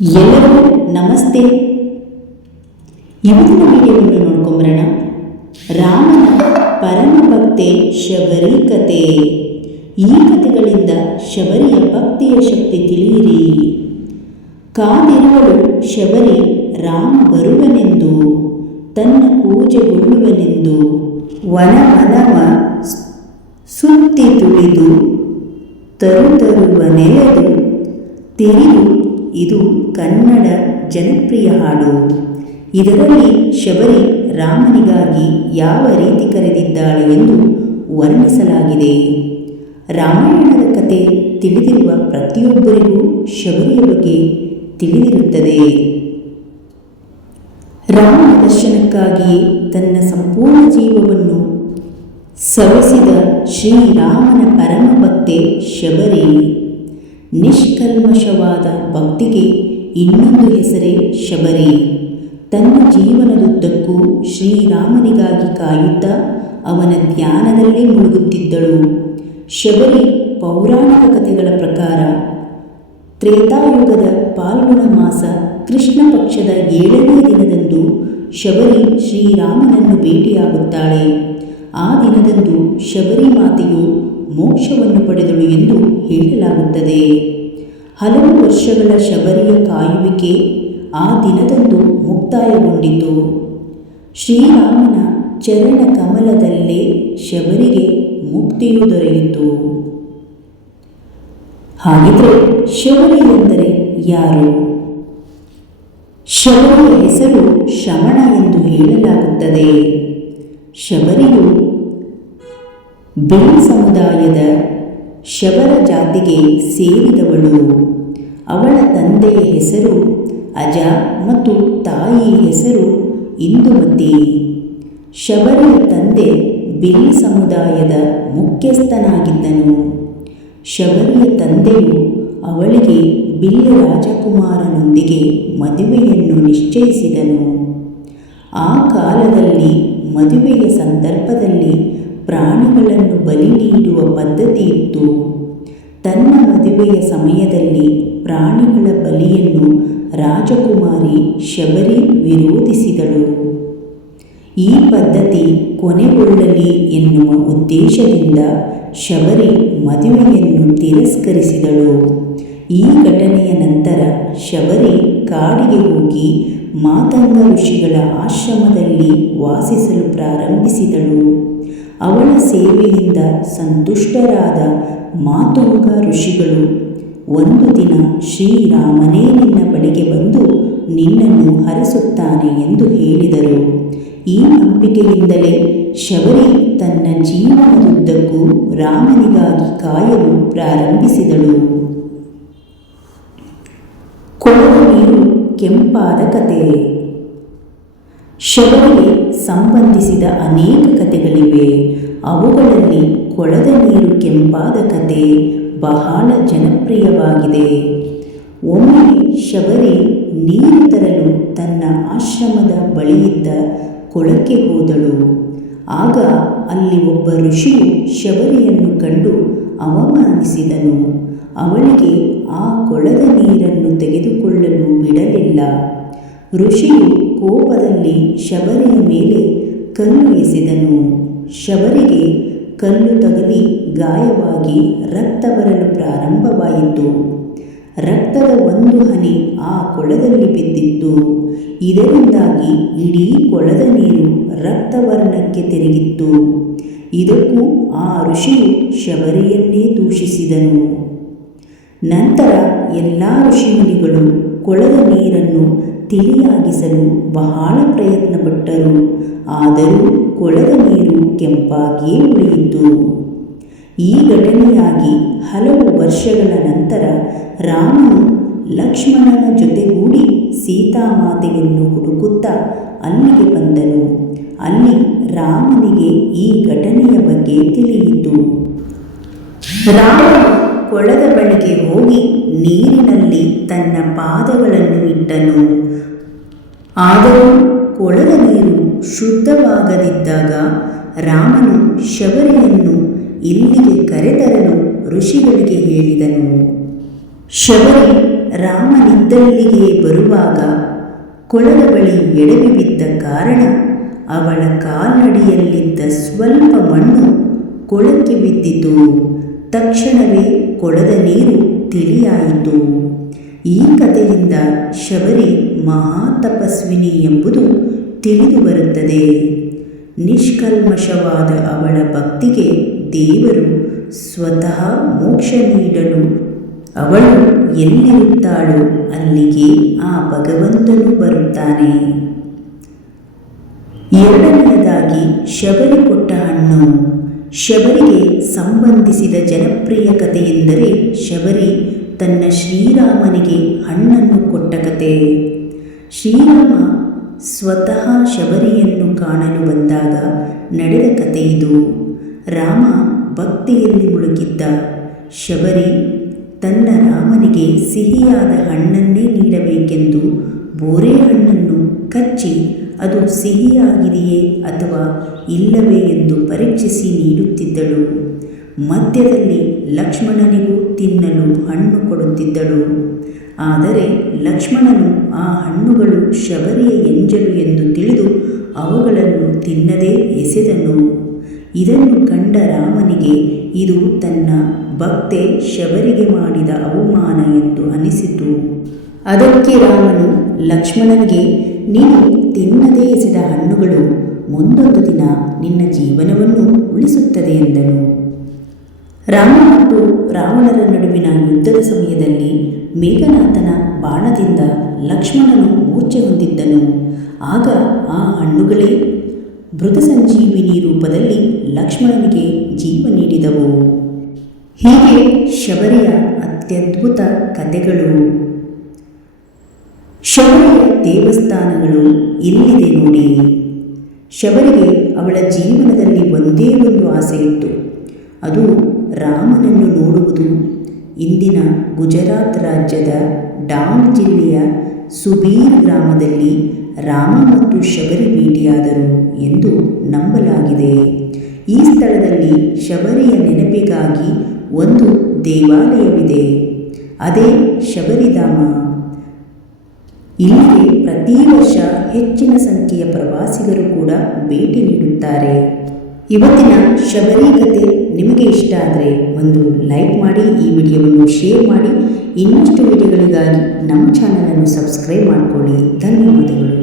ಎಲ್ಲರಿಗೂ ನಮಸ್ತೆ. ಇವತ್ತಿನ ವಿಡಿಯೋವನ್ನು ನೋಡ್ಕೊಂಬರೋಣ. ರಾಮನ ಪರಮ ಭಕ್ತೆ ಶಬರಿ ಕತೆ ಈ ಕಥೆಗಳಿಂದ ಶಬರಿಯ ಭಕ್ತಿಯ ಶಕ್ತಿ ತಿಳಿಯಿರಿ. ಕಾದಿರುವಳು ಶಬರಿ ರಾಮ ಬರುವನೆಂದು, ತನ್ನ ಪೂಜೆಗೊಳ್ಳುವನೆಂದು ವನ ಮನವ ಸುತ್ತಿ ತುಳಿದು, ತರು ತರುವ ನೆಲೆದು ತಿರಿದು ಇದು ಕನ್ನಡ ಜನಪ್ರಿಯ ಹಾಡು. ಇದರಲ್ಲಿ ಶಬರಿ ರಾಮನಿಗಾಗಿ ಯಾವ ರೀತಿ ಕರೆದಿದ್ದಾಳೆ ಎಂದು ವರ್ಣಿಸಲಾಗಿದೆ. ರಾಮಾಯಣದ ಕತೆ ತಿಳಿದಿರುವ ಪ್ರತಿಯೊಬ್ಬರಿಗೂ ಶಬರಿಯ ಬಗ್ಗೆ ತಿಳಿದಿರುತ್ತದೆ. ರಾಮ ದರ್ಶನಕ್ಕಾಗಿಯೇ ತನ್ನ ಸಂಪೂರ್ಣ ಜೀವವನ್ನು ಸವೆಸಿದ ಶ್ರೀರಾಮನ ಪರಮ ಭಕ್ತೆ ಶಬರಿ. ನಿಷ್ಕಲ್ಮಶವಾದ ಭಕ್ತಿಗೆ ಇನ್ನೊಂದು ಹೆಸರೇ ಶಬರಿ. ತನ್ನ ಜೀವನದುದ್ದಕ್ಕೂ ಶ್ರೀರಾಮನಿಗಾಗಿ ಕಾಯುತ್ತ ಅವನ ಧ್ಯಾನದಲ್ಲೇ ಮುಳುಗುತ್ತಿದ್ದಳು. ಶಬರಿ ಪೌರಾಣಿಕ ಕಥೆಗಳ ಪ್ರಕಾರ ತ್ರೇತಾಯುಗದ ಪಾಲ್ಗುಣ ಮಾಸ ಕೃಷ್ಣ ಪಕ್ಷದ ಏಳನೇ ದಿನದಂದು ಶಬರಿ ಶ್ರೀರಾಮನನ್ನು ಭೇಟಿಯಾಗುತ್ತಾಳೆ. ಆ ದಿನದಂದು ಶಬರಿ ಮಾತೆಯು ಮೋಕ್ಷವನ್ನು ಪಡೆದಳು ಎಂದು ಹೇಳಲಾಗುತ್ತದೆ. ಹಲವು ವರ್ಷಗಳ ಶಬರಿಯ ಕಾಯುವಿಕೆ ಆ ದಿನದಂದು ಮುಕ್ತಾಯಗೊಂಡಿತು. ಶ್ರೀರಾಮನ ಚರಣ ಕಮಲದಲ್ಲೇ ಶಬರಿಗೆ ಮುಕ್ತಿಯು ದೊರೆಯಿತು. ಹಾಗಿದ್ರೆ ಶಬರಿ ಎಂದರೆ ಯಾರು? ಶಬರಿಯ ಹೆಸರು ಶ್ರವಣ ಎಂದು ಹೇಳಲಾಗುತ್ತದೆ. ಶಬರಿಯು ಬೆಲ್ ಸಮುದಾಯದ ಶಬರ ಜಾತಿಗೆ ಸೇರಿದವಳು. ಅವಳ ತಂದೆಯ ಹೆಸರು ಅಜ ಮತ್ತು ತಾಯಿ ಹೆಸರು ಇಂದುಮತಿ. ಶಬರಿಯ ತಂದೆ ಬಿಲ್ ಸಮುದಾಯದ ಮುಖ್ಯಸ್ಥನಾಗಿದ್ದನು. ಶಬರಿಯ ತಂದೆಯು ಅವಳಿಗೆ ಬಿಲ್ ರಾಜಕುಮಾರನೊಂದಿಗೆ ಮದುವೆಯನ್ನು ನಿಶ್ಚಯಿಸಿದನು. ಆ ಕಾಲದಲ್ಲಿ ಮದುವೆಯ ಸಂದರ್ಭದಲ್ಲಿ ಪ್ರಾಣಿಗಳನ್ನು ಬಲಿ ನೀಡುವ ಪದ್ಧತಿ ಇತ್ತು. ತನ್ನ ಮದುವೆಯ ಸಮಯದಲ್ಲಿ ಪ್ರಾಣಿಗಳ ಬಲಿಯನ್ನು ರಾಜಕುಮಾರಿ ಶಬರಿ ವಿರೋಧಿಸಿದಳು. ಈ ಪದ್ಧತಿ ಕೊನೆಗೊಳ್ಳಲಿ ಎನ್ನುವ ಉದ್ದೇಶದಿಂದ ಶಬರಿ ಮದುವೆಯನ್ನು ತಿರಸ್ಕರಿಸಿದಳು. ಈ ಘಟನೆಯ ನಂತರ ಶಬರಿ ಕಾಡಿಗೆ ಹೋಗಿ ಮಾತಂಗ ಋಷಿಗಳ ಆಶ್ರಮದಲ್ಲಿ ವಾಸಿಸಲು ಪ್ರಾರಂಭಿಸಿದಳು. ಅವಳ ಸೇವೆಯಿಂದ ಸಂತುಷ್ಟರಾದ ಮಾತುಂಗ ಋಷಿಗಳು, ಒಂದು ದಿನ ಶ್ರೀರಾಮನೇ ನಿನ್ನ ಬಳಿಗೆ ಬಂದು ನಿನ್ನನ್ನು ಹರಸುತ್ತಾನೆ ಎಂದು ಹೇಳಿದರು. ಈ ನಂಬಿಕೆಯಿಂದಲೇ ಶಬರಿ ತನ್ನ ಜೀವನದುದ್ದಕ್ಕೂ ರಾಮನಿಗಾಗಿ ಕಾಯಲು ಪ್ರಾರಂಭಿಸಿದಳು. ಕೊಳದ ನೀರು ಕೆಂಪಾದ ಕತೆ. ಶಬರಿಗೆ ಸಂಬಂಧಿಸಿದ ಅನೇಕ ಕಥೆಗಳಿವೆ. ಅವುಗಳಲ್ಲಿ ಕೊಳದ ನೀರು ಕೆಂಪಾದ ಕತೆ ಬಹಳ ಜನಪ್ರಿಯವಾಗಿದೆ. ಒಮ್ಮೆ ಶಬರಿ ನೀರು ತರಲು ತನ್ನ ಆಶ್ರಮದ ಬಳಿಯಿದ್ದ ಕೊಳಕ್ಕೆ ಹೋದಳು. ಆಗ ಅಲ್ಲಿ ಒಬ್ಬ ಋಷಿಯು ಶಬರಿಯನ್ನು ಕಂಡು ಅವಮಾನಿಸಿದನು. ಅವಳಿಗೆ ಆ ಕೊಳದ ನೀರನ್ನು ತೆಗೆದುಕೊಳ್ಳಲು ಬಿಡಲಿಲ್ಲ. ಋಷಿಯು ಕೋಪದಲ್ಲಿ ಶಬರಿಯ ಮೇಲೆ ಕಲ್ಲು ಎಸೆದನು. ಶಬರಿಗೆ ಕಲ್ಲು ತಗಲಿ ಗಾಯವಾಗಿ ರಕ್ತ ಬರಲು ಪ್ರಾರಂಭವಾಯಿತು. ರಕ್ತದ ಒಂದು ಹನಿ ಆ ಕೊಳದಲ್ಲಿ ಬಿದ್ದಿತ್ತು. ಇದರಿಂದಾಗಿ ಇಡೀ ಕೊಳದ ನೀರು ರಕ್ತವರ್ಣಕ್ಕೆ ತಿರುಗಿತ್ತು. ಇದಕ್ಕೂ ಆ ಋಷಿಯು ಶಬರಿಯನ್ನೇ ದೂಷಿಸಿದನು. ನಂತರ ಎಲ್ಲ ಋಷಿಮುನಿಗಳು ಕೊಳದ ನೀರನ್ನು ತಿಳಿಯಾಗಿಸಲು ಬಹಳ ಪ್ರಯತ್ನಪಟ್ಟರು. ಆದರೂ ಕೊಳದ ನೀರು ಕೆಂಪಾಗಿಯೇ ಉಳಿಯಿತು. ಈ ಘಟನೆಯಾಗಿ ಹಲವು ವರ್ಷಗಳ ನಂತರ ರಾಮನು ಲಕ್ಷ್ಮಣನ ಜೊತೆಗೂಡಿ ಸೀತಾಮಾತೆಯನ್ನು ಹುಡುಕುತ್ತಾ ಅಲ್ಲಿಗೆ ಬಂದನು. ಅಲ್ಲಿ ರಾಮನಿಗೆ ಈ ಘಟನೆಯ ಬಗ್ಗೆ ತಿಳಿಯಿತು. ರಾಮನು ಕೊಳದ ಬಳಿಗೆ ಹೋಗಿ ನೀರಿನಲ್ಲಿ ತನ್ನ ಪಾದಗಳನ್ನು ಇಟ್ಟನು. ಆದರೂ ಕೊಳದ ನೀರು ಶುದ್ಧವಾಗದಿದ್ದಾಗ ರಾಮನು ಶಬರಿಯನ್ನು ಇಲ್ಲಿಗೆ ಕರೆತರಲು ಋಷಿಗಳಿಗೆ ಹೇಳಿದನು. ಶಬರಿ ರಾಮನಿದ್ದಲ್ಲಿಗೆ ಬರುವಾಗ ಕೊಳದ ಬಳಿ ಎಡವಿ ಬಿದ್ದ ಕಾರಣ ಅವಳ ಕಾಲ್ನಡಿಯಲ್ಲಿದ್ದ ಸ್ವಲ್ಪ ಮಣ್ಣು ಕೊಳಕ್ಕೆ ಬಿದ್ದಿತು. ತಕ್ಷಣವೇ ಕೊಳದ ನೀರು ತಿಳಿಯಾಯಿತು. ಈ ಕಥೆಯಿಂದ ಶಬರಿ ಮಹಾತಪಸ್ವಿನಿ ಎಂಬುದು ತಿಳಿದು ಬರುತ್ತದೆ. ನಿಷ್ಕಲ್ಮಶವಾದ ಅವಳ ಭಕ್ತಿಗೆ ದೇವರು ಸ್ವತಃ ಮೋಕ್ಷ ನೀಡಲು ಅವಳು ಎಲ್ಲಿರುತ್ತಾಳೋ ಅಲ್ಲಿಗೆ ಆ ಭಗವಂತನು ಬರುತ್ತಾನೆ. ಎರಡನೆಯದಾಗಿ ಶಬರಿ ಕೊಟ್ಟ ಹಣ್ಣು. ಶಬರಿಗೆ ಸಂಬಂಧಿಸಿದ ಜನಪ್ರಿಯ ಕಥೆಯೆಂದರೆ ಶಬರಿ ತನ್ನ ಶ್ರೀರಾಮನಿಗೆ ಹಣ್ಣನ್ನು ಕೊಟ್ಟ ಕತೆ. ಶ್ರೀರಾಮ ಸ್ವತಃ ಶಬರಿಯನ್ನು ಕಾಣಲು ಬಂದಾಗ ನಡೆದ ಕಥೆ ಇದು. ರಾಮ ಭಕ್ತಿಯಲ್ಲಿ ಮುಳುಗಿದ್ದ. ಶಬರಿ ತನ್ನ ರಾಮನಿಗೆ ಸಿಹಿಯಾದ ಹಣ್ಣನ್ನೇ ನೀಡಬೇಕೆಂದು ಬೋರೆ ಹಣ್ಣನ್ನು ಕಚ್ಚಿ, ಅದು ಸಿಹಿಯಾಗಿದೆಯೇ ಅಥವಾ ಇಲ್ಲವೇ ಎಂದು ಪರೀಕ್ಷಿಸಿ ನೀಡುತ್ತಿದ್ದಳು. ಮಧ್ಯದಲ್ಲಿ ಲಕ್ಷ್ಮಣನಿಗೂ ತಿನ್ನಲು ಹಣ್ಣು ಕೊಡುತ್ತಿದ್ದಳು. ಆದರೆ ಲಕ್ಷ್ಮಣನು ಆ ಹಣ್ಣುಗಳು ಶಬರಿಯ ಎಂಜಲು ಎಂದು ತಿಳಿದು ಅವುಗಳನ್ನು ತಿನ್ನದೇ ಎಸೆದನು. ಇದನ್ನು ಕಂಡ ರಾಮನಿಗೆ, ಇದು ತನ್ನ ಭಕ್ತೆ ಶಬರಿಗೆ ಮಾಡಿದ ಅವಮಾನ ಎಂದು ಅನಿಸಿತು. ಅದಕ್ಕೆ ರಾಮನು ಲಕ್ಷ್ಮಣನಿಗೆ, ನೀನು ತಿನ್ನದೇ ಎಸೆದ ಹಣ್ಣುಗಳು ಮುಂದೊಂದು ದಿನ ನಿನ್ನ ಜೀವನವನ್ನು ಉಳಿಸುತ್ತದೆ ಎಂದನು. ರಾಮ ಮತ್ತು ರಾವಣರ ನಡುವಿನ ಯುದ್ಧದ ಸಮಯದಲ್ಲಿ ಮೇಘನಾಥನ ಬಾಣದಿಂದ ಲಕ್ಷ್ಮಣನು ಮೂರ್ಛೆ ಹೊಂದಿದ್ದನು. ಆಗ ಆ ಹಣ್ಣುಗಳೇ ಮೃತ ಸಂಜೀವಿನಿ ರೂಪದಲ್ಲಿ ಲಕ್ಷ್ಮಣನಿಗೆ ಜೀವ ನೀಡಿದವು. ಹೀಗೆ ಶಬರಿಯ ಅತ್ಯದ್ಭುತ ಕಥೆಗಳು. ಶಬರಿಯ ದೇವಸ್ಥಾನಗಳು ಎಲ್ಲಿದೆ ನೋಡಿ? ಶಬರಿಗೆ ಅವಳ ಜೀವನದಲ್ಲಿ ಒಂದೇ ಒಂದು ಆಸೆ ಇತ್ತು ಅದು ರಾಮನನ್ನು ನೋಡುವುದು. ಇಂದಿನ ಗುಜರಾತ್ ರಾಜ್ಯದ ಡಾಂಗ್ ಜಿಲ್ಲೆಯ ಸುಬೀರ್ ಗ್ರಾಮದಲ್ಲಿ ರಾಮ ಮತ್ತು ಶಬರಿ ಭೇಟಿಯಾದರು ಎಂದು ನಂಬಲಾಗಿದೆ. ಈ ಸ್ಥಳದಲ್ಲಿ ಶಬರಿಯ ನೆನಪಿಗಾಗಿ ಒಂದು ದೇವಾಲಯವಿದೆ. ಅದೇ ಶಬರಿಧಾಮ. ಇಲ್ಲಿಗೆ ಪ್ರತಿ ವರ್ಷ ಹೆಚ್ಚಿನ ಸಂಖ್ಯೆಯ ಪ್ರವಾಸಿಗರು ಕೂಡ ಭೇಟಿ ನೀಡುತ್ತಾರೆ. ಇವತ್ತಿನ ಶಬರಿ ಕತೆ ನಿಮಗೆ ಇಷ್ಟ ಆದರೆ ಒಂದು ಲೈಕ್ ಮಾಡಿ, ಈ ವಿಡಿಯೋವನ್ನು ಶೇರ್ ಮಾಡಿ, ಇನ್ನಷ್ಟು ವಿಡಿಯೋಗಳಿಗಾಗಿ ನಮ್ಮ ಚಾನಲನ್ನು ಸಬ್ಸ್ಕ್ರೈಬ್ ಮಾಡಿಕೊಳ್ಳಿ. ಧನ್ಯವಾದಗಳು.